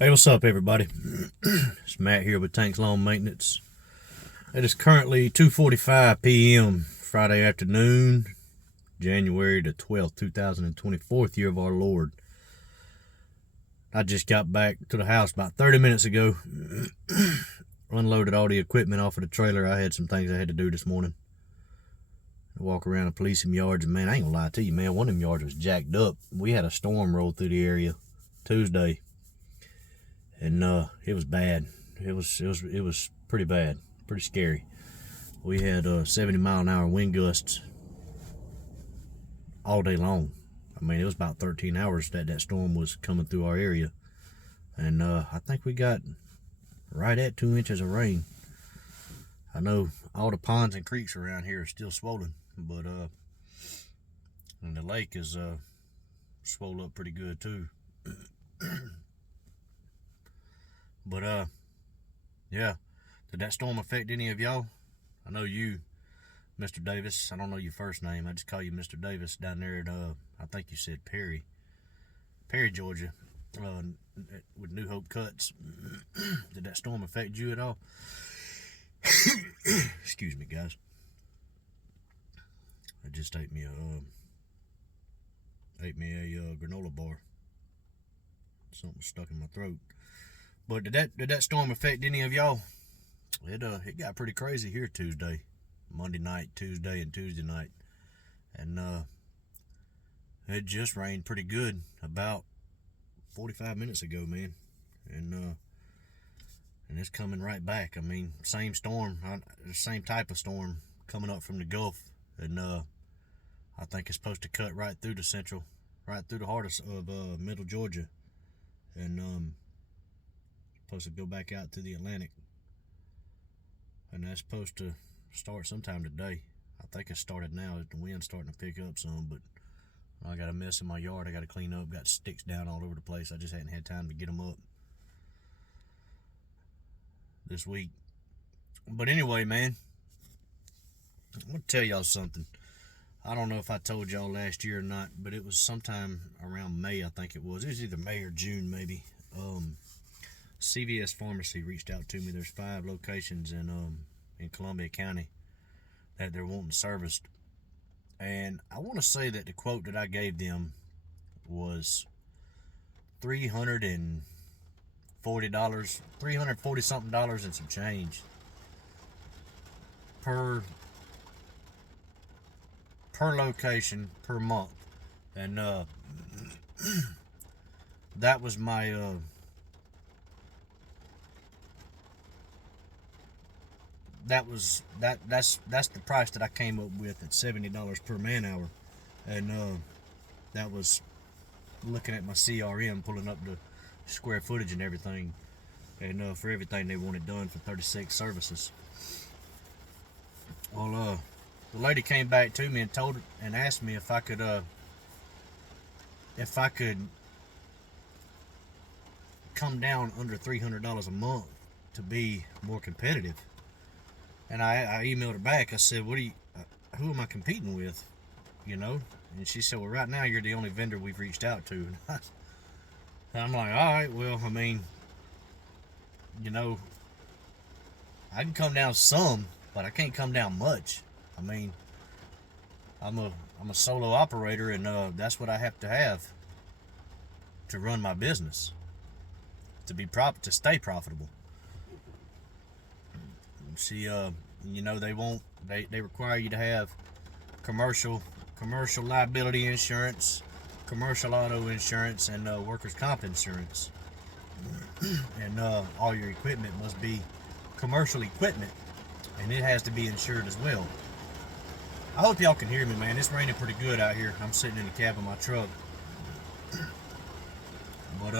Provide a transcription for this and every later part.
Hey, what's up, everybody? It's Matt here with Tanks Lawn Maintenance. It is currently 2:45 p.m. Friday afternoon, January the 12th, 2024, year of our Lord. I just got back to the house about 30 minutes ago. Unloaded all the equipment off of the trailer. I had some things I had to do this morning. Walk around and police some yards, and man, I ain't gonna lie to you, man, one of them yards was jacked up. We had a storm roll through the area Tuesday, and it was bad. It was pretty bad, pretty scary. We had 70-mile-an-hour wind gusts all day long. I mean, it was about 13 hours that storm was coming through our area, and I think we got right at 2 inches of rain. I know all the ponds and creeks around here are still swollen, but and the lake is swole up pretty good too. But yeah, did that storm affect any of y'all? I know you, Mr. Davis. I don't know your first name. I just call you Mr. Davis down there at I think you said Perry, Georgia, with New Hope Cuts. Did that storm affect you at all? Excuse me, guys. I just ate me a granola bar. Something stuck in my throat. But did that storm affect any of y'all? It got pretty crazy here Tuesday, Monday night, Tuesday, and Tuesday night, and it just rained pretty good about 45 minutes ago, man, and it's coming right back. I mean, same storm, the same type of storm coming up from the Gulf, and I think it's supposed to cut right through right through the heart of middle Georgia, and supposed to go back out to the Atlantic, and that's supposed to start sometime today. I think it started now. The wind's starting to pick up some, but I got a mess in my yard I got to clean up. Got sticks down all over the place. I just hadn't had time to get them up this week. But anyway, man, I'm going to tell y'all something. I don't know if I told y'all last year or not, but it was sometime around May, I think it was. It was either May or June, maybe. CVS Pharmacy reached out to me. There's 5 locations in Columbia County that they're wanting serviced. And I want to say that the quote that I gave them was $340, $340 something dollars and some change per location per month. And that was my that's the price that I came up with at $70 per man hour, and that was looking at my CRM, pulling up the square footage and everything, and for everything they wanted done for 36 services. Well, the lady came back to me and asked me if I could come down under $300 a month to be more competitive. And I emailed her back. I said, who am I competing with? You know? And she said, well, right now you're the only vendor we've reached out to. And I'm like, all right, well, I mean, you know, I can come down some, but I can't come down much. I mean, I'm a solo operator, and that's what I have to run my business, to stay profitable. See, you know, they require you to have commercial liability insurance, commercial auto insurance, and workers' comp insurance. And all your equipment must be commercial equipment, and it has to be insured as well. I hope y'all can hear me, man. It's raining pretty good out here. I'm sitting in the cab of my truck. But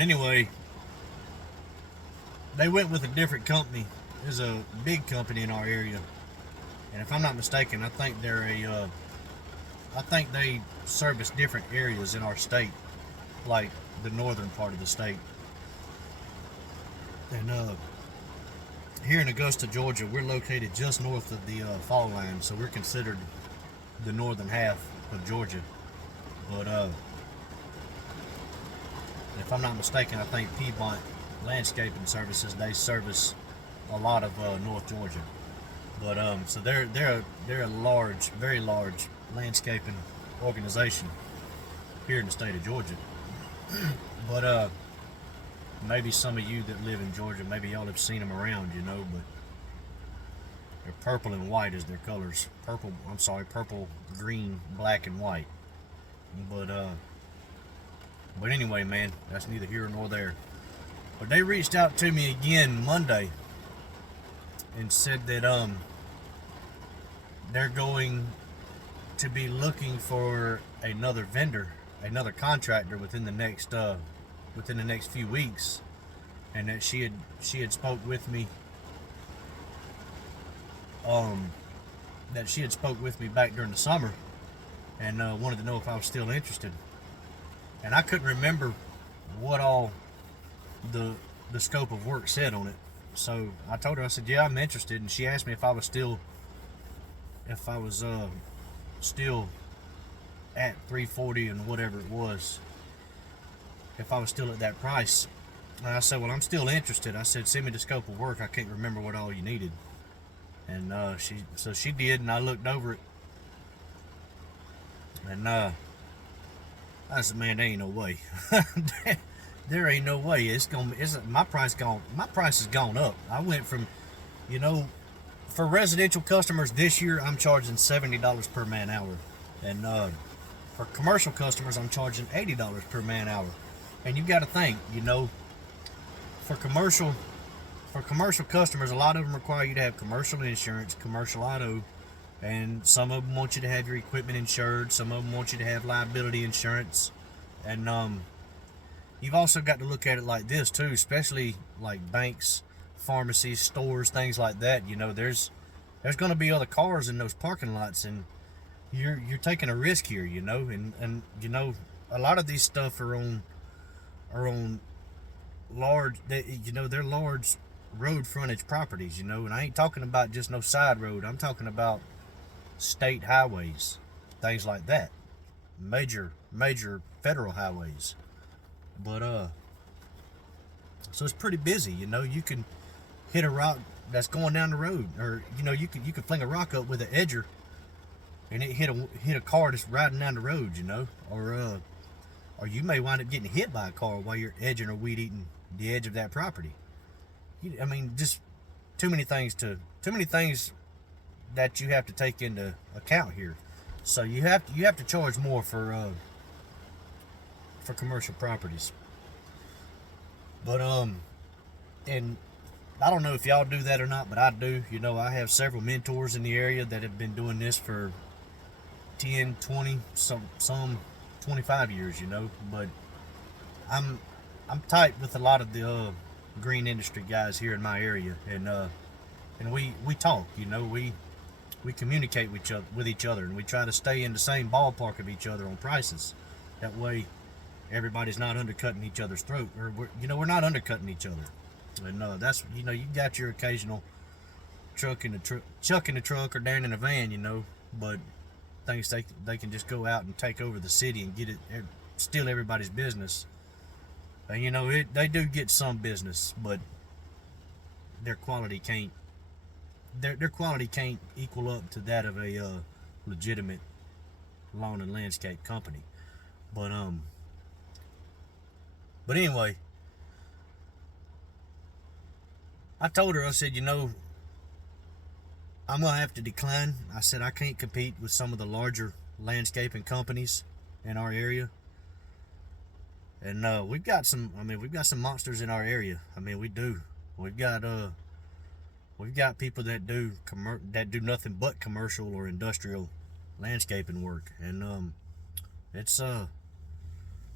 anyway, they went with a different company. There's a big company in our area, and if I'm not mistaken, I think they service different areas in our state, like the northern part of the state. And here in Augusta, Georgia, we're located just north of the fall line, so we're considered the northern half of Georgia. But if if I'm not mistaken, I think Piedmont Landscaping Services, they service a lot of North Georgia. But so they're a large, very large landscaping organization here in the state of Georgia. But maybe some of you that live in Georgia, maybe y'all have seen them around, you know. But they're purple and white as their colors. Purple, green, black, and white. But anyway, man, that's neither here nor there. But they reached out to me again Monday and said that they're going to be looking for another vendor, another contractor within the next few weeks, and that she had spoke with me back during the summer, and wanted to know if I was still interested. And I couldn't remember what all the scope of work said on it. So I told her, I said, yeah, I'm interested. And she asked me if I was still at 340 and whatever it was, if I was still at that price. And I said, well, I'm still interested. I said, send me the scope of work. I can't remember what all you needed. And she did, and I looked over it. And I said, man, there ain't no way. There ain't no way. My price has gone up. I went from, for residential customers this year, I'm charging $70 per man hour, and for commercial customers, I'm charging $80 per man hour. And you've got to think, for commercial customers, a lot of them require you to have commercial insurance, commercial auto, and some of them want you to have your equipment insured. Some of them want you to have liability insurance, and you've also got to look at it like this too, especially like banks, pharmacies, stores, things like that. There's going to be other cars in those parking lots, and you're taking a risk here. And a lot of these stuff are on large. They're large road frontage properties. And I ain't talking about just no side road. I'm talking about state highways, things like that, major federal highways. But so it's pretty busy. You can hit a rock that's going down the road, or you can fling a rock up with an edger and it hit a car that's riding down the road, or you may wind up getting hit by a car while you're edging or weed eating the edge of that property. Just too many things that you have to take into account here. So you have to charge more for commercial properties. But and I don't know if y'all do that or not, but I do. I have several mentors in the area that have been doing this for 10, 20, some 25 years, but I'm tight with a lot of the green industry guys here in my area, and we talk, we communicate with each other, and we try to stay in the same ballpark of each other on prices. That way everybody's not undercutting each other's throat, or we're not undercutting each other. And that's, you got your occasional chuck in the truck or down in a van, but things they can just go out and take over the city and get it, steal everybody's business. And they do get some business, but their quality can't equal up to that of a legitimate lawn and landscape company. But anyway, I told her, I said, I'm going to have to decline. I said, I can't compete with some of the larger landscaping companies in our area. And we've got some monsters in our area. We do. We've got people that do nothing but commercial or industrial landscaping work. And it's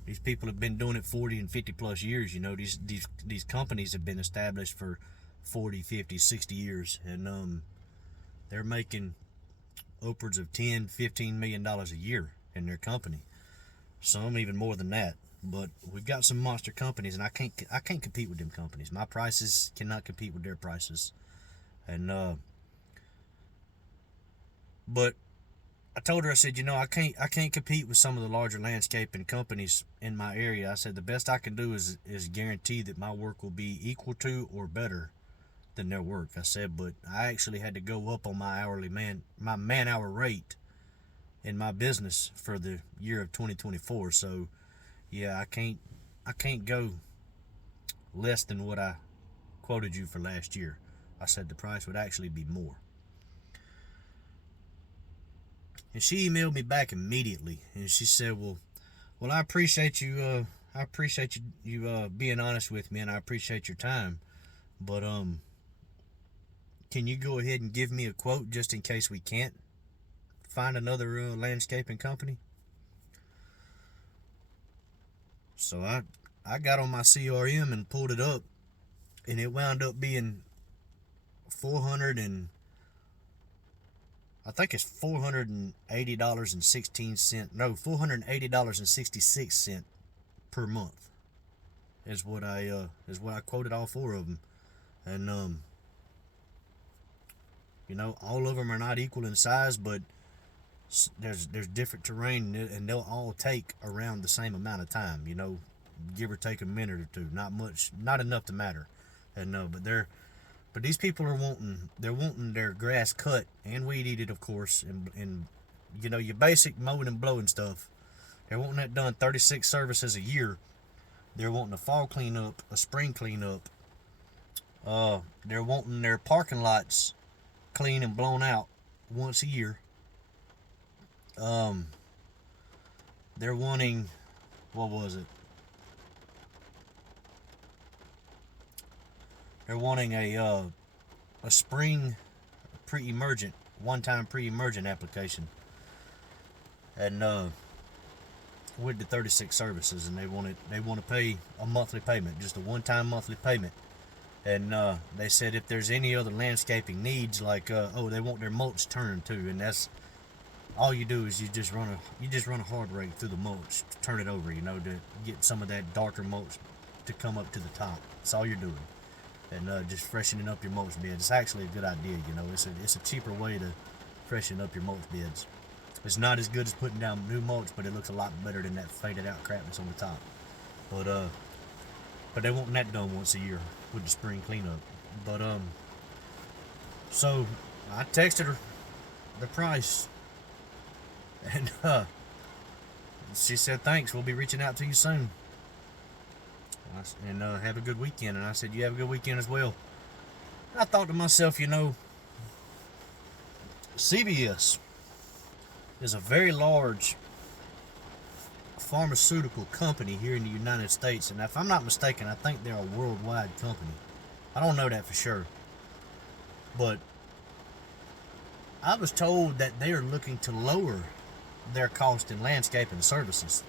these people have been doing it 40 and 50 plus years. These companies have been established for 40, 50, 60 years, and they're making upwards of $10-15 million a year in their company. Some even more than that. But we've got some monster companies, and I can't compete with them companies. My prices cannot compete with their prices. And but I told her, I said, I can't compete with some of the larger landscaping companies in my area. I said the best I can do is guarantee that my work will be equal to or better than their work. I said, but I actually had to go up on my man hour rate in my business for the year of 2024. So yeah, I can't go less than what I quoted you for last year. I said the price would actually be more. And she emailed me back immediately, and she said, "Well, I appreciate you. I appreciate you being honest with me, and I appreciate your time. But can you go ahead and give me a quote just in case we can't find another landscaping company?" So I got on my CRM and pulled it up, and it wound up being 400 and I think it's $480.16. No, $480.66 per month is what I quoted all four of them, and all of them are not equal in size, but there's different terrain, and they'll all take around the same amount of time. Give or take a minute or two. Not much, not enough to matter. And no, but these people are wanting their grass cut and weed eated, of course, and your basic mowing and blowing stuff. They're wanting that done 36 services a year. They're wanting a fall cleanup, a spring cleanup. They're wanting their parking lots clean and blown out once a year. They're wanting, what was it? They're wanting a spring pre-emergent, one-time pre-emergent application, and with the 36 services, and they want to pay a monthly payment, just a one-time monthly payment. And they said if there's any other landscaping needs, like they want their mulch turned too, and that's all you do is you just run a hard rake through the mulch to turn it over, to get some of that darker mulch to come up to the top. That's all you're doing, and just freshening up your mulch beds. It's actually a good idea, It's a cheaper way to freshen up your mulch beds. It's not as good as putting down new mulch, but it looks a lot better than that faded out crap that's on the top. But they want that done once a year with the spring cleanup. But so I texted her the price, and she said thanks. We'll be reaching out to you soon. And have a good weekend. And I said, you have a good weekend as well. And I thought to myself, CVS is a very large pharmaceutical company here in the United States, and if I'm not mistaken, I think they're a worldwide company. I don't know that for sure, but I was told that they are looking to lower their cost in landscaping services.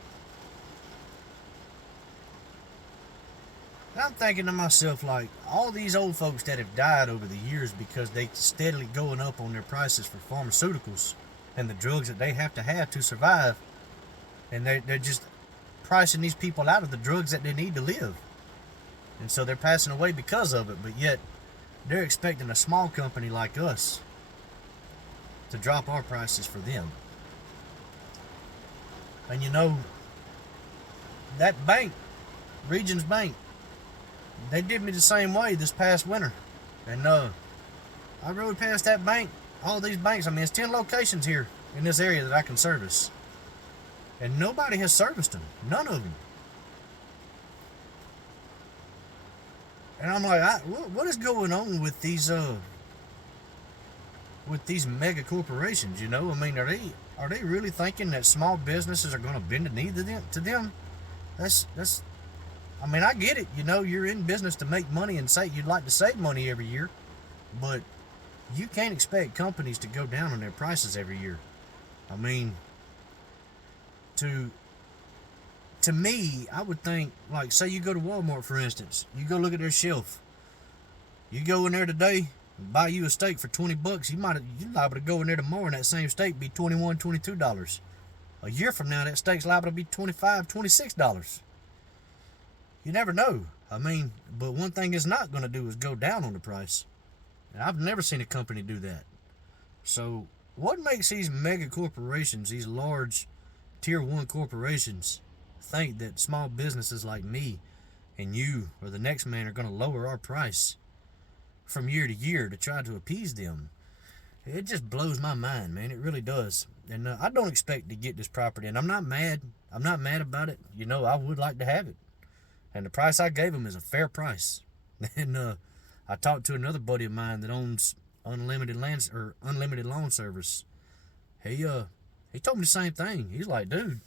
And I'm thinking to myself, like, all these old folks that have died over the years because they steadily going up on their prices for pharmaceuticals and the drugs that they have to survive, and they're just pricing these people out of the drugs that they need to live, and so they're passing away because of it. But yet they're expecting a small company like us to drop our prices for them. And that bank, Regions Bank, they did me the same way this past winter. And I rode past that bank, all these banks. I mean, it's 10 locations here in this area that I can service, and nobody has serviced them. None of them. And I'm like, what is going on with these mega corporations? I mean, are they really thinking that small businesses are going to bend the knee to them? That's. I mean, I get it. You're in business to make money, and say you'd like to save money every year, but you can't expect companies to go down on their prices every year. I mean, to me, I would think, like, say you go to Walmart, for instance, you go look at their shelf. You go in there today and buy you a steak for $20. You're liable to go in there tomorrow and that same steak be $21, $22. A year from now, that steak's liable to be $25, $26. You never know. I mean, but one thing it's not going to do is go down on the price. And I've never seen a company do that. So what makes these mega corporations, these large tier 1 corporations, think that small businesses like me and you or the next man are going to lower our price from year to year to try to appease them? It just blows my mind, man. It really does. And I don't expect to get this property, and I'm not mad. I'm not mad about it. You know, I would like to have it, and the price I gave him is a fair price. And I talked to another buddy of mine that owns unlimited loan service. He told me the same thing. He's like, dude,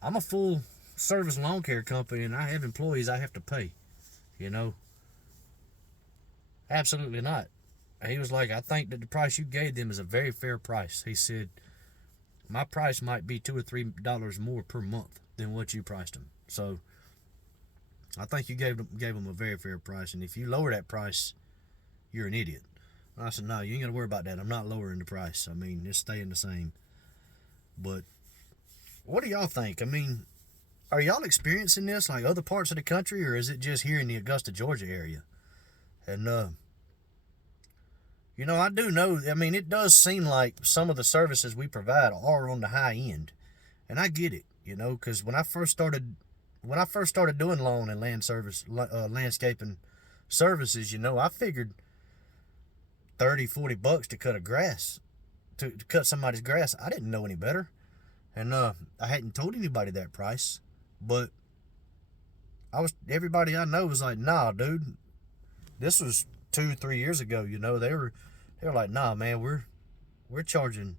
I'm a full service lawn care company, and I have employees I have to pay. You know, absolutely not. He was like, I think that the price you gave them is a very fair price. He said, my price might be $2 or $3 more per month than what you priced them. So I think you gave them a very fair price. And if you lower that price, you're an idiot. I said, no, you ain't got to worry about that. I'm not lowering the price. I mean, it's staying the same. But what do y'all think? I mean, are y'all experiencing this like other parts of the country, or is it just here in the Augusta, Georgia area? And, you know, I do know, I mean, it does seem like some of the services we provide are on the high end. And I get it, you know, because when I first started doing lawn and landscaping services, you know, I figured $30-$40 to cut to cut somebody's grass. I didn't know any better, and I hadn't told anybody that price. But everybody I know was like, nah, dude, this was 2-3 years ago. You know, they were like, nah, man, we're charging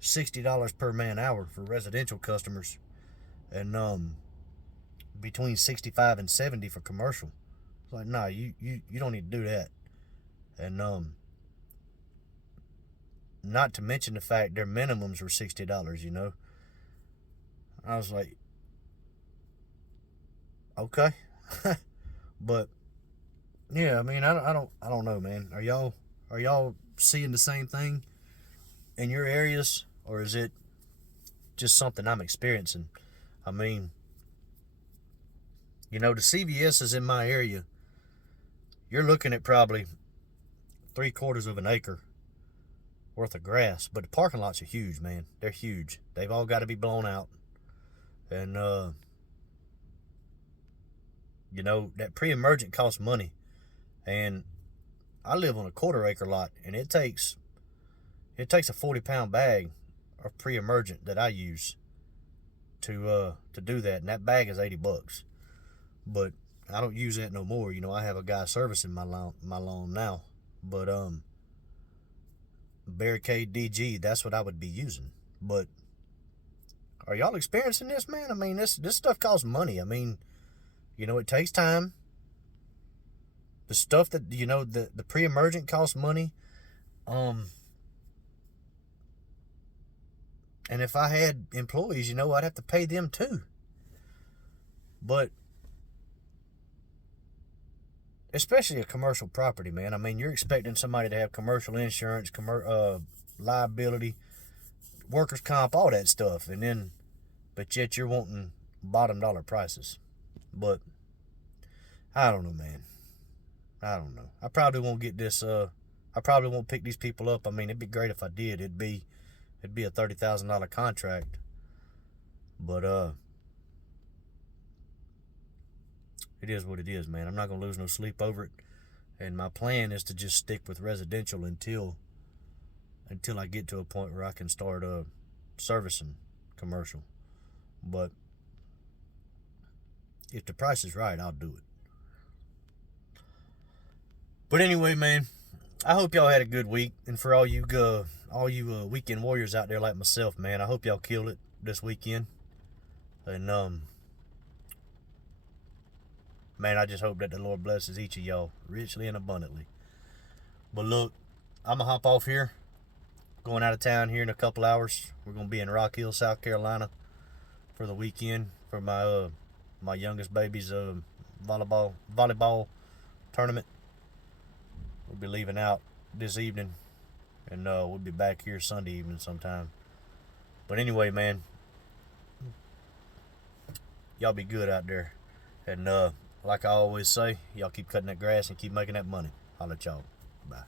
$60 per man hour for residential customers, and between 65 and 70 for commercial. It's like, nah, you don't need to do that. And not to mention the fact their minimums were $60, you know. I was like, okay. But yeah, I mean, I don't know, man. Are y'all seeing the same thing in your areas, or is it just something I'm experiencing? I mean, you know, the CVS's in my area, you're looking at probably 3/4 of an acre worth of grass, but the parking lots are huge, man. They're huge. They've all got to be blown out. And you know, that pre-emergent costs money. And I live on a 1/4 acre lot, and it takes a 40-pound bag of pre-emergent that I use to do that, and that bag is $80. But I don't use that no more. You know, I have a guy servicing my lawn now. But Barricade DG, that's what I would be using. But are y'all experiencing this, man? I mean, this stuff costs money. I mean, you know, it takes time. The stuff that, you know, the pre-emergent costs money. And if I had employees, you know, I'd have to pay them too. But especially a commercial property, man. I mean, you're expecting somebody to have commercial insurance, liability, workers' comp, all that stuff, but yet you're wanting bottom dollar prices. But I don't know, man. I don't know. I probably won't get this. I probably won't pick these people up. I mean, it'd be great if I did. It'd be a $30,000 contract. But it is what it is, man. I'm not gonna lose no sleep over it. And my plan is to just stick with residential until I get to a point where I can start servicing commercial. But if the price is right, I'll do it. But anyway, man, I hope y'all had a good week. And for all you weekend warriors out there like myself, man, I hope y'all killed it this weekend. And man, I just hope that the Lord blesses each of y'all richly and abundantly. But look, I'm going to hop off here. Going out of town here in a couple hours. We're going to be in Rock Hill, South Carolina for the weekend for my youngest baby's volleyball tournament. We'll be leaving out this evening, and we'll be back here Sunday evening sometime. But anyway, man, y'all be good out there. And like I always say, y'all keep cutting that grass and keep making that money. I'll let y'all. Bye.